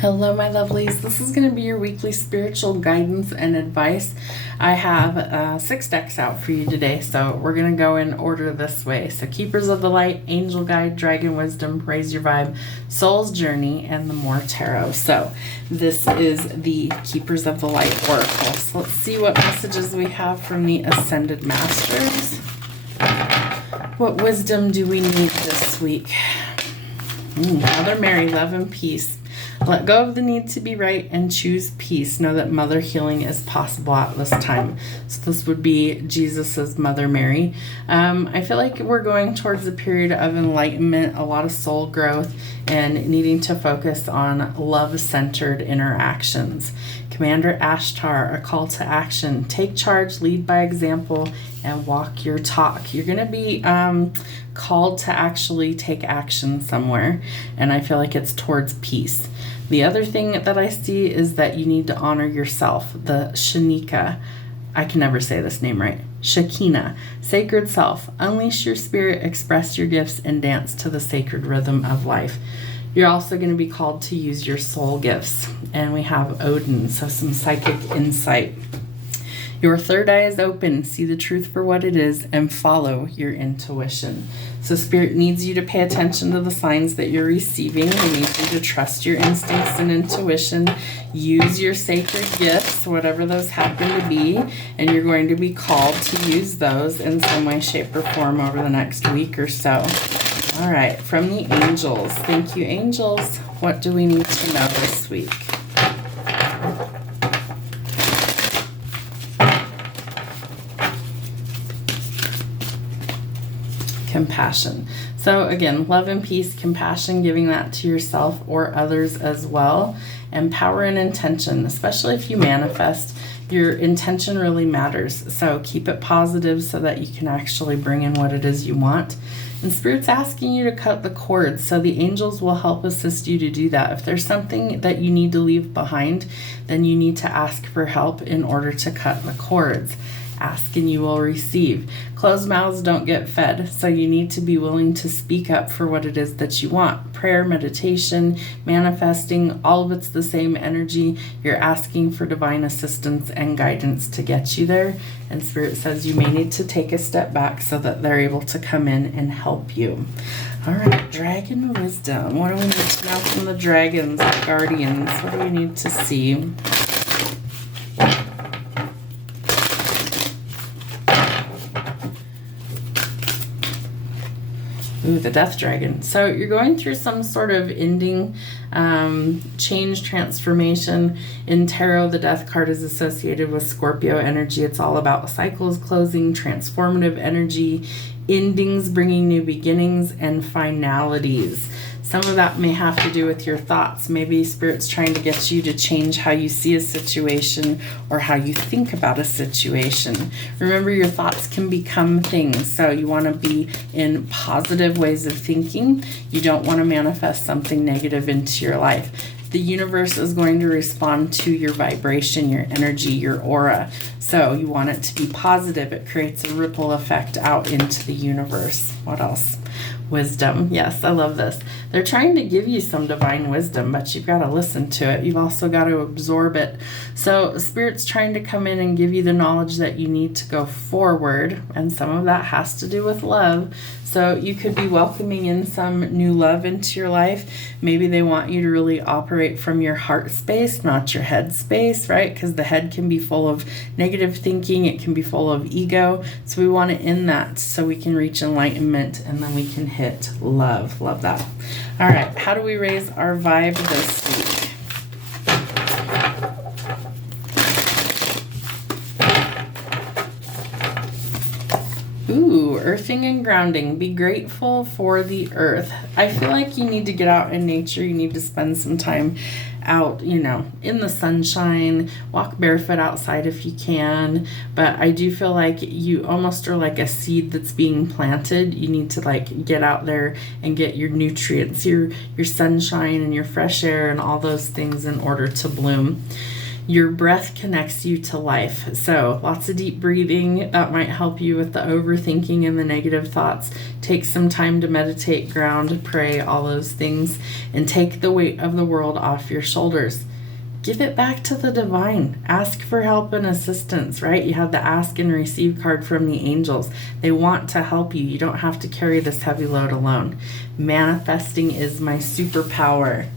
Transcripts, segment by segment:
Hello, my lovelies. This is going to be your weekly spiritual guidance and advice. I have 6 decks out for you today, so we're going to go in order this way. So Keepers of the Light, Angel Guide, Dragon Wisdom, Raise Your Vibe, Soul's Journey, and the More Tarot. So this is the Keepers of the Light Oracle. So let's see what messages we have from the Ascended Masters. What wisdom do we need this week? Mother Mary, love and peace. Let go of the need to be right and choose peace. Know that mother healing is possible at this time. So this would be Jesus's Mother Mary. I feel like we're going towards a period of enlightenment, a lot of soul growth, and needing to focus on love-centered interactions. Commander Ashtar, a call to action. Take charge, lead by example, and walk your talk. You're going to be called to actually take action somewhere, and I feel like it's towards peace. The other thing that I see is that you need to honor yourself. The Shanika, I can never say this name right. Shekinah, sacred self. Unleash your spirit, express your gifts, and dance to the sacred rhythm of life. You're also going to be called to use your soul gifts. And we have Odin, so some psychic insight. Your third eye is open. See the truth for what it is and follow your intuition. So Spirit needs you to pay attention to the signs that you're receiving. They need you to trust your instincts and intuition. Use your sacred gifts, whatever those happen to be, and you're going to be called to use those in some way, shape, or form over the next week or so. All right, from the angels. Thank you, angels. What do we need to know this week? Compassion. So again, love and peace, compassion, giving that to yourself or others as well. And power and intention, especially if you manifest, your intention really matters. So keep it positive so that you can actually bring in what it is you want. And Spirit's asking you to cut the cords, so the angels will help assist you to do that. If there's something that you need to leave behind, then you need to ask for help in order to cut the cords. Ask and you will receive. Closed mouths don't get fed, so you need to be willing to speak up for what it is that you want. Prayer, meditation, manifesting, all of it's the same energy. You're asking for divine assistance and guidance to get you there. And Spirit says you may need to take a step back so that they're able to come in and help you. All right, Dragon Wisdom. What do we need to know from the dragons, the guardians? What do we need to see? Ooh, the Death Dragon. So you're going through some sort of ending, change, transformation. In tarot, the Death card is associated with Scorpio energy. It's all about cycles, closing, transformative energy, endings, bringing new beginnings, and finalities. Some of that may have to do with your thoughts. Maybe Spirit's trying to get you to change how you see a situation or how you think about a situation. Remember, your thoughts can become things, so you want to be in positive ways of thinking. You don't want to manifest something negative into your life. The universe is going to respond to your vibration, your energy, your aura. So you want it to be positive. It creates a ripple effect out into the universe. What else? Wisdom. Yes, I love this. They're trying to give you some divine wisdom, but you've got to listen to it. You've also got to absorb it. So Spirit's trying to come in and give you the knowledge that you need to go forward, and some of that has to do with love. So you could be welcoming in some new love into your life. Maybe they want you to really operate from your heart space, not your head space, right? Because the head can be full of negative thinking. It can be full of ego. So we want to end that so we can reach enlightenment, and then we can hit love. Love that. All right. How do we raise our vibe this week? Ooh, earthing and grounding. Be grateful for the earth. I feel like you need to get out in nature. You need to spend some time out, in the sunshine. Walk barefoot outside if you can. But I do feel like you almost are like a seed that's being planted. You need to get out there and get your nutrients, your sunshine and your fresh air and all those things in order to bloom. Your breath connects you to life. So lots of deep breathing. That might help you with the overthinking and the negative thoughts. Take some time to meditate, ground, pray, all those things, and take the weight of the world off your shoulders. Give it back to the divine. Ask for help and assistance, right? You have the ask and receive card from the angels. They want to help you. You don't have to carry this heavy load alone. Manifesting is my superpower.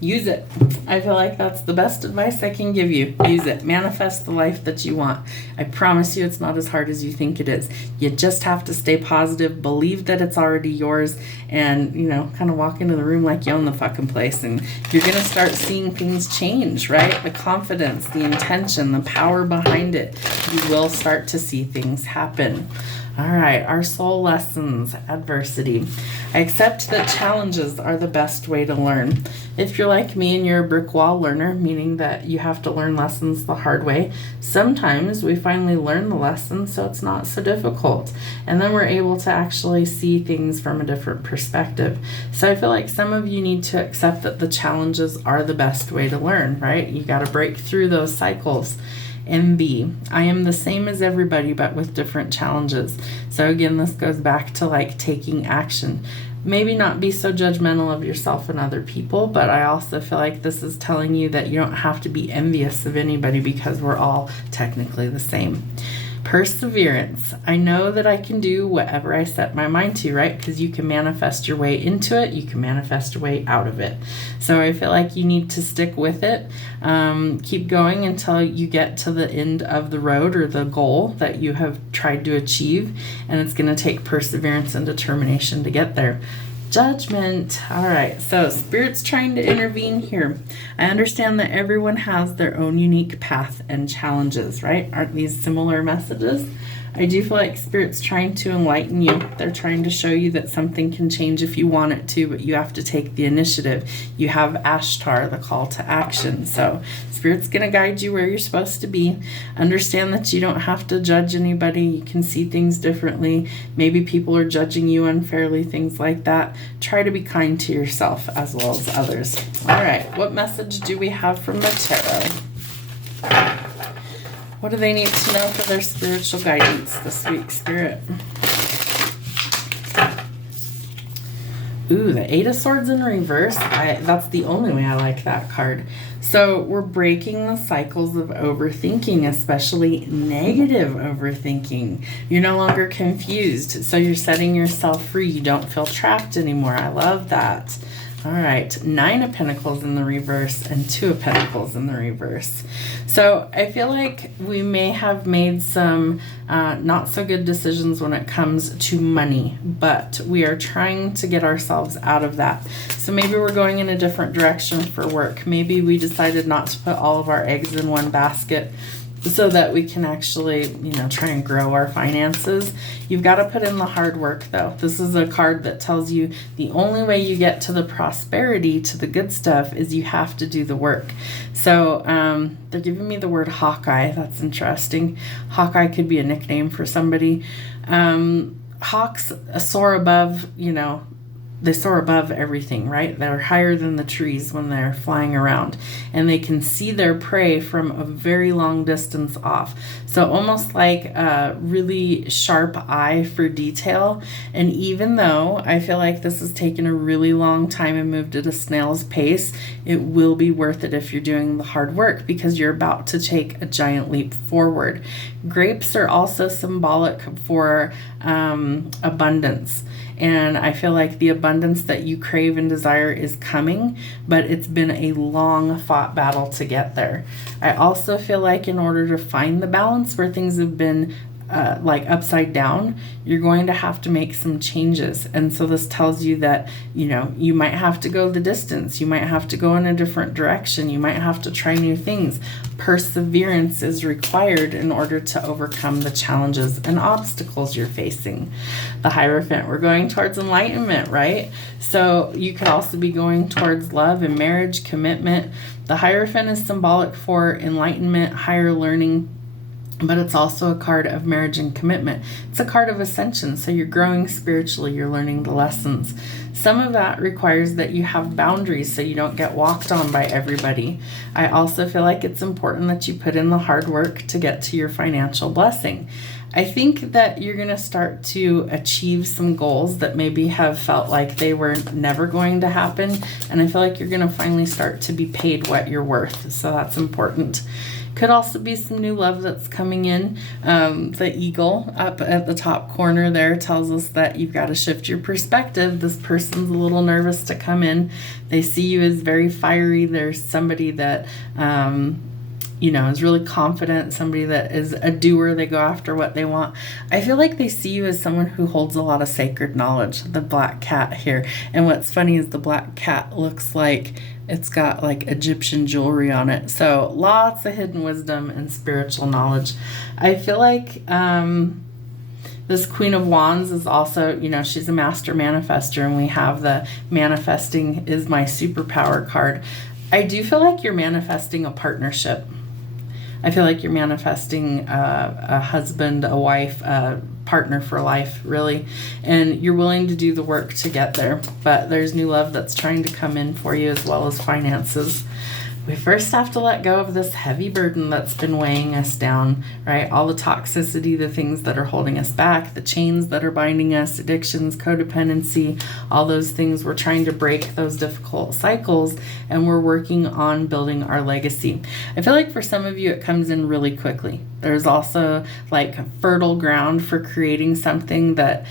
Use it. I feel like that's the best advice I can give you. Use it. Manifest the life that you want. I promise you it's not as hard as you think it is. You just have to stay positive, believe that it's already yours, and, kind of walk into the room like you own the fucking place. And you're going to start seeing things change, right? The confidence, the intention, the power behind it. You will start to see things happen. All right, our soul lessons, adversity. I accept that challenges are the best way to learn. If you're like me and you're a brick wall learner, meaning that you have to learn lessons the hard way, sometimes we finally learn the lesson so it's not so difficult. And then we're able to actually see things from a different perspective. So I feel like some of you need to accept that the challenges are the best way to learn, right? You got to break through those cycles. MB, I am the same as everybody, but with different challenges. So again, this goes back to like taking action. Maybe not be so judgmental of yourself and other people, but I also feel like this is telling you that you don't have to be envious of anybody because we're all technically the same. Perseverance. I know that I can do whatever I set my mind to, right? Because you can manifest your way into it. You can manifest your way out of it. So I feel like you need to stick with it. Keep going until you get to the end of the road or the goal that you have tried to achieve. And it's going to take perseverance and determination to get there. Judgment. All right, so Spirit's trying to intervene here. I understand that everyone has their own unique path and challenges, right? Aren't these similar messages? I do feel like Spirit's trying to enlighten you. They're trying to show you that something can change if you want it to, but you have to take the initiative. You have Ashtar, the call to action. So Spirit's going to guide you where you're supposed to be. Understand that you don't have to judge anybody. You can see things differently. Maybe people are judging you unfairly, things like that. Try to be kind to yourself as well as others. All right, what message do we have from the tarot? What do they need to know for their spiritual guidance this week, Spirit? Ooh, the Eight of Swords in reverse. That's the only way I like that card. So we're breaking the cycles of overthinking, especially negative overthinking. You're no longer confused. So you're setting yourself free. You don't feel trapped anymore. I love that. All right, 9 of Pentacles in the reverse and 2 of Pentacles in the reverse. So I feel like we may have made some not so good decisions when it comes to money, but we are trying to get ourselves out of that. So maybe we're going in a different direction for work. Maybe we decided not to put all of our eggs in one basket so that we can actually, try and grow our finances. You've got to put in the hard work, though. This is a card that tells you the only way you get to the prosperity, to the good stuff, is you have to do the work. So they're giving me the word Hawkeye. That's interesting. Hawkeye could be a nickname for somebody. Hawks soar above, they soar above everything, right? They're higher than the trees when they're flying around, and they can see their prey from a very long distance off. So almost like a really sharp eye for detail. And even though I feel like this has taken a really long time and moved at a snail's pace, it will be worth it if you're doing the hard work, because you're about to take a giant leap forward. Grapes are also symbolic for abundance. And I feel like the abundance that you crave and desire is coming, but it's been a long fought battle to get there. I also feel like in order to find the balance where things have been like upside down, you're going to have to make some changes. And so this tells you that, you might have to go the distance. You might have to go in a different direction. You might have to try new things. Perseverance is required in order to overcome the challenges and obstacles you're facing. The Hierophant, we're going towards enlightenment, right? So you could also be going towards love and marriage, commitment. The Hierophant is symbolic for enlightenment, higher learning, but it's also a card of marriage and commitment. It's a card of ascension, so you're growing spiritually, you're learning the lessons. Some of that requires that you have boundaries so you don't get walked on by everybody. I also feel like it's important that you put in the hard work to get to your financial blessing. I think that you're going to start to achieve some goals that maybe have felt like they were never going to happen. And I feel like you're going to finally start to be paid what you're worth. So that's important. Could also be some new love that's coming in. The eagle up at the top corner there tells us that you've got to shift your perspective. This person's a little nervous to come in. They see you as very fiery. There's somebody that, is really confident, somebody that is a doer. They go after what they want. I feel like they see you as someone who holds a lot of sacred knowledge, the black cat here. And what's funny is the black cat looks like it's got like Egyptian jewelry on it. So lots of hidden wisdom and spiritual knowledge. I feel like this Queen of Wands is also, she's a master manifester, and we have the manifesting is my superpower card. I do feel like you're manifesting a partnership. I feel like you're manifesting a husband, a wife, a partner for life, really. And you're willing to do the work to get there. But there's new love that's trying to come in for you, as well as finances. We first have to let go of this heavy burden that's been weighing us down, right? All the toxicity, the things that are holding us back, the chains that are binding us, addictions, codependency, all those things. We're trying to break those difficult cycles, and we're working on building our legacy. I feel like for some of you, it comes in really quickly. There's also like fertile ground for creating something that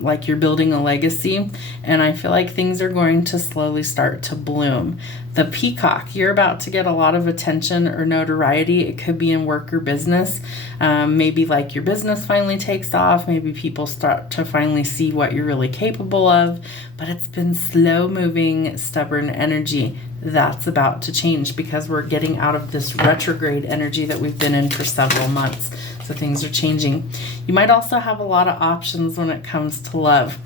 like you're building a legacy, and I feel like things are going to slowly start to bloom. The peacock, you're about to get a lot of attention or notoriety. It could be in work or business. Maybe like your business finally takes off. Maybe people start to finally see what you're really capable of, but it's been slow moving, stubborn energy. That's about to change because we're getting out of this retrograde energy that we've been in for several months. So things are changing. You might also have a lot of options when it comes to love.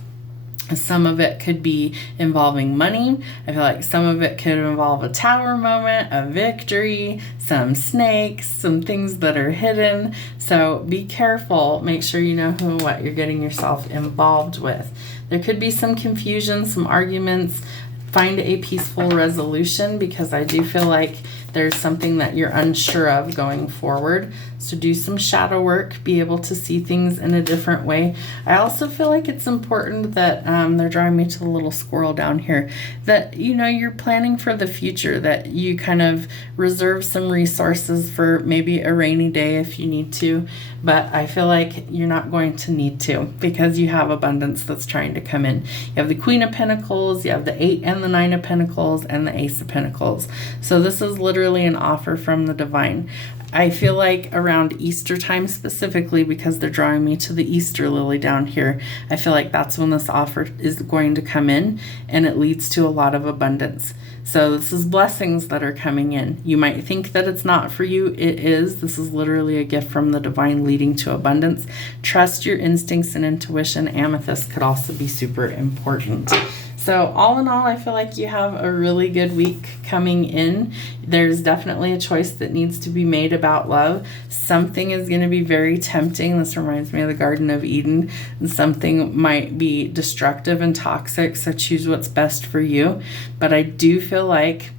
Some of it could be involving money. I feel like some of it could involve a tower moment, a victory, some snakes, some things that are hidden. So be careful. Make sure you know who and what you're getting yourself involved with. There could be some confusion, some arguments. Find a peaceful resolution, because I do feel like there's something that you're unsure of going forward. So do some shadow work, be able to see things in a different way. I also feel like it's important that they're drawing me to the little squirrel down here, that you're planning for the future, that you kind of reserve some resources for maybe a rainy day if you need to. But I feel like you're not going to need to, because you have abundance that's trying to come in. You have the Queen of Pentacles, you have the 8 and the 9 of Pentacles, and the Ace of Pentacles. So this is literally an offer from the divine. I feel like around Easter time specifically, because they're drawing me to the Easter lily down here, I feel like that's when this offer is going to come in, and it leads to a lot of abundance. So this is blessings that are coming in. You might think that it's not for you. It is. This is literally a gift from the divine leading to abundance. Trust your instincts and intuition. Amethyst could also be super important. So all in all, I feel like you have a really good week coming in. There's definitely a choice that needs to be made about love. Something is going to be very tempting. This reminds me of the Garden of Eden. And something might be destructive and toxic, so choose what's best for you. But I do feel like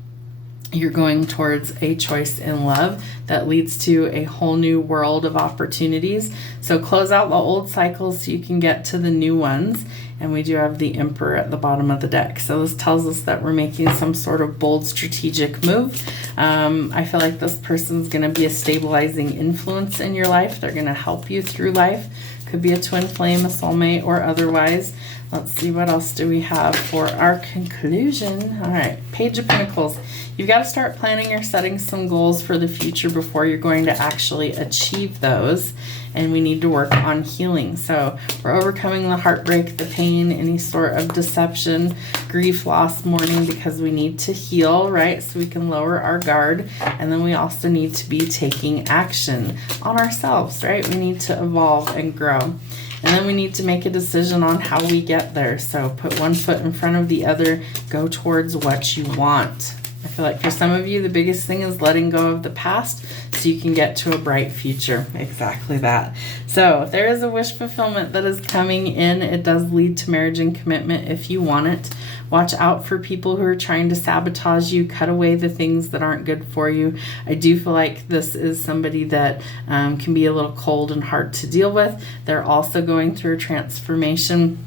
you're going towards a choice in love that leads to a whole new world of opportunities. So close out the old cycles so you can get to the new ones. And we do have the Emperor at the bottom of the deck. So this tells us that we're making some sort of bold strategic move. I feel like this person's going to be a stabilizing influence in your life. They're going to help you through life. Could be a twin flame, a soulmate, or otherwise. Let's see, what else do we have for our conclusion? All right, Page of Pentacles. You've got to start planning or setting some goals for the future before you're going to actually achieve those. And we need to work on healing. So we're overcoming the heartbreak, the pain, any sort of deception, grief, loss, mourning, because we need to heal, right? So we can lower our guard. And then we also need to be taking action on ourselves, right? We need to evolve and grow. And then we need to make a decision on how we get there. So put one foot in front of the other, go towards what you want. I feel like for some of you, the biggest thing is letting go of the past so you can get to a bright future. Exactly that. So there is a wish fulfillment that is coming in. It does lead to marriage and commitment if you want it. Watch out for people who are trying to sabotage you, cut away the things that aren't good for you. I do feel like this is somebody that can be a little cold and hard to deal with. They're also going through a transformation.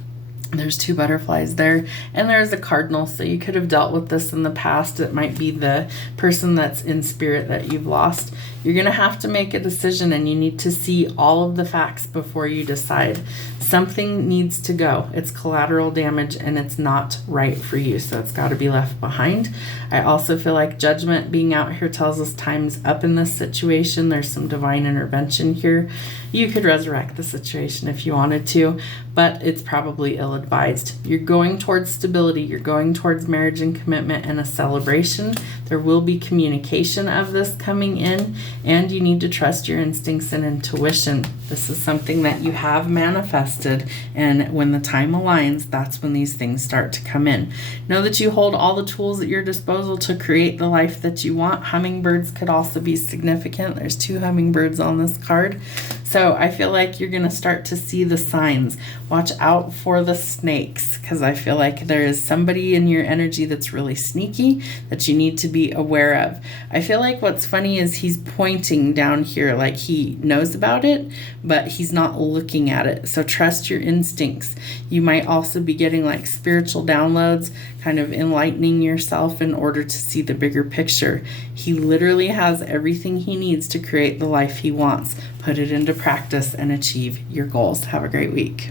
There's 2 butterflies there, and there's a cardinal, so you could have dealt with this in the past. It might be the person that's in spirit that you've lost. You're going to have to make a decision, and you need to see all of the facts before you decide. Something needs to go. It's collateral damage, and it's not right for you, so it's got to be left behind. I also feel like judgment being out here tells us time's up in this situation. There's some divine intervention here. You could resurrect the situation if you wanted to, but it's probably ill-advised. You're going towards stability. You're going towards marriage and commitment and a celebration. There will be communication of this coming in, and you need to trust your instincts and intuition. This is something that you have manifested, and when the time aligns, that's when these things start to come in. Know that you hold all the tools at your disposal to create the life that you want. Hummingbirds could also be significant. There's 2 hummingbirds on this card. So I feel like you're going to start to see the signs. Watch out for the snakes, because I feel like there is somebody in your energy that's really sneaky that you need to be aware of. I feel like what's funny is he's pointing down here like he knows about it, but he's not looking at it. So trust your instincts. You might also be getting like spiritual downloads, kind of enlightening yourself in order to see the bigger picture. He literally has everything he needs to create the life he wants. Put it into practice and achieve your goals. Have a great week.